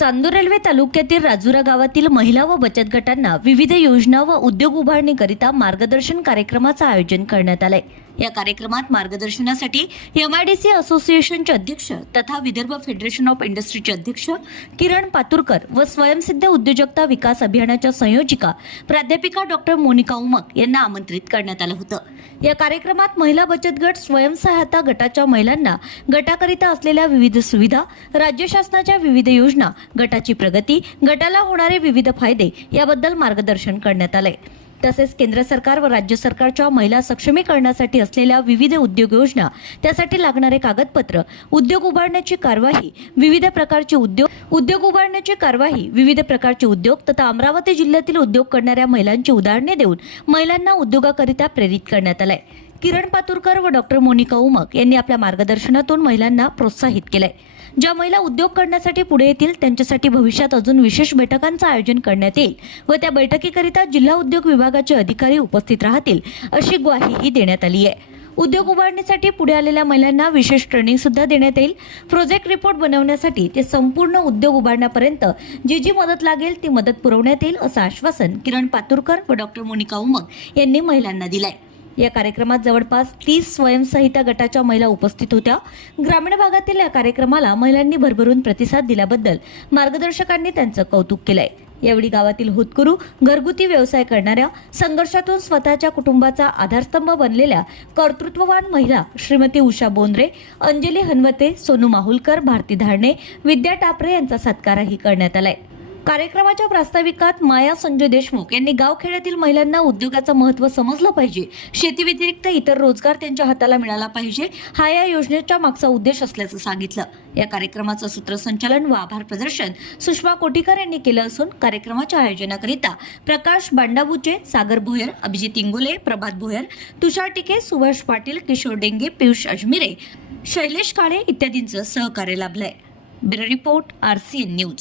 Chandur railway तालुक्यातील राजुरा गावातील महिला व बचत गटांना विविध योजना व उद्योग उभारणीकरिता मार्गदर्शन कार्यक्रमाचं आयोजन करण्यात आलंय. या कार्यक्रमात मार्गदर्शनासाठी एमआयडीसी असोसिएशनचे अध्यक्ष तथा विदर्भ फेडरेशन ऑफ इंडस्ट्रीचे अध्यक्ष किरण पातुरकर व स्वयंसिद्ध उद्योजकता विकास अभियानाच्या संयोजिका प्राध्यापिका डॉक्टर मोनिका उमक यांना आमंत्रित करण्यात आलं होतं. या कार्यक्रमात महिला बचत गट स्वयंसहायता गटाच्या महिलांना गटाकरिता असलेल्या विविध सुविधा राज्य शासनाच्या विविध योजना गटाची प्रगती गटाला होणारे विविध फायदे याबद्दल मार्गदर्शन करण्यात आले तसेच केंद्र सरकार व राज्य सरकारच्या महिला सक्षमीकरणासाठी असलेल्या विविध उद्योग योजना त्यासाठी लागणारे कागदपत्र उद्योग उभारण्याची कारवाई विविध प्रकारचे उद्योग उद्योग उभारण्याची कारवाई विविध प्रकारचे उद्योग तथा अमरावती जिल्ह्यातील उद्योग करणाऱ्या महिलांची उदाहरणे देऊन महिलांना उद्योगाकरिता प्रेरित करण्यात आलंय. किरण पातुरकर व डॉक्टर मोनिका उमक यांनी आपल्या मार्गदर्शनातून महिलांना प्रोत्साहित केलंय. ज्या महिला उद्योग करण्यासाठी पुढे येतील त्यांच्यासाठी भविष्यात अजून विशेष बैठकांचं आयोजन करण्यात येईल व त्या बैठकीकरिता जिल्हा उद्योग विभागाचे अधिकारी उपस्थित राहतील अशी ग्वाहीही देण्यात आली आहे. उद्योग उभारणीसाठी पुढे आलेल्या महिलांना विशेष ट्रेनिंग सुद्धा देण्यात येईल. प्रोजेक्ट रिपोर्ट बनवण्यासाठी ते संपूर्ण उद्योग उभारण्यापर्यंत जी जी मदत लागेल ती मदत पुरवण्यात येईल असं आश्वासन किरण पातुरकर व डॉक्टर मोनिका उमक यांनी महिलांना दिलंय. या कार्यक्रमात जवळपास तीस स्वयंसहिता गटाच्या महिला उपस्थित होत्या. ग्रामीण भागातील या कार्यक्रमाला महिलांनी भरभरून प्रतिसाद दिल्याबद्दल मार्गदर्शकांनी त्यांचं कौतुक केलंय. यावेळी गावातील होतकरू घरगुती व्यवसाय करणाऱ्या संघर्षातून स्वतःच्या कुटुंबाचा आधारस्तंभ बनलेल्या कर्तृत्ववान महिला श्रीमती उषा बोंद्रे अंजली हनवते सोनू माहुलकर भारती धारणे विद्या टापरे यांचा सत्कारही करण्यात आलाय. कार्यक्रमाच्या प्रास्ताविकात माया संजय देशमुख यांनी गावखेड्यातील महिलांना उद्योगाचं महत्त्व समजलं पाहिजे. शेती व्यतिरिक्त इतर रोजगार त्यांच्या हाताला मिळाला पाहिजे. हा या योजनेच्या मागचा उद्देश असल्याचं सांगितलं. या कार्यक्रमाचं सूत्रसंचालन व आभार प्रदर्शन सुषमा कोटीकर यांनी केलं असून कार्यक्रमाच्या आयोजनाकरिता प्रकाश बांडाबुचे सागर भोयर अभिजित इंगोले प्रभात भोयर तुषार टिके सुभाष पाटील किशोर डेंगे पियुष अजमिरे शैलेश काळे इत्यादींचं सहकार्य लाभलंय. Bureau report R C N news.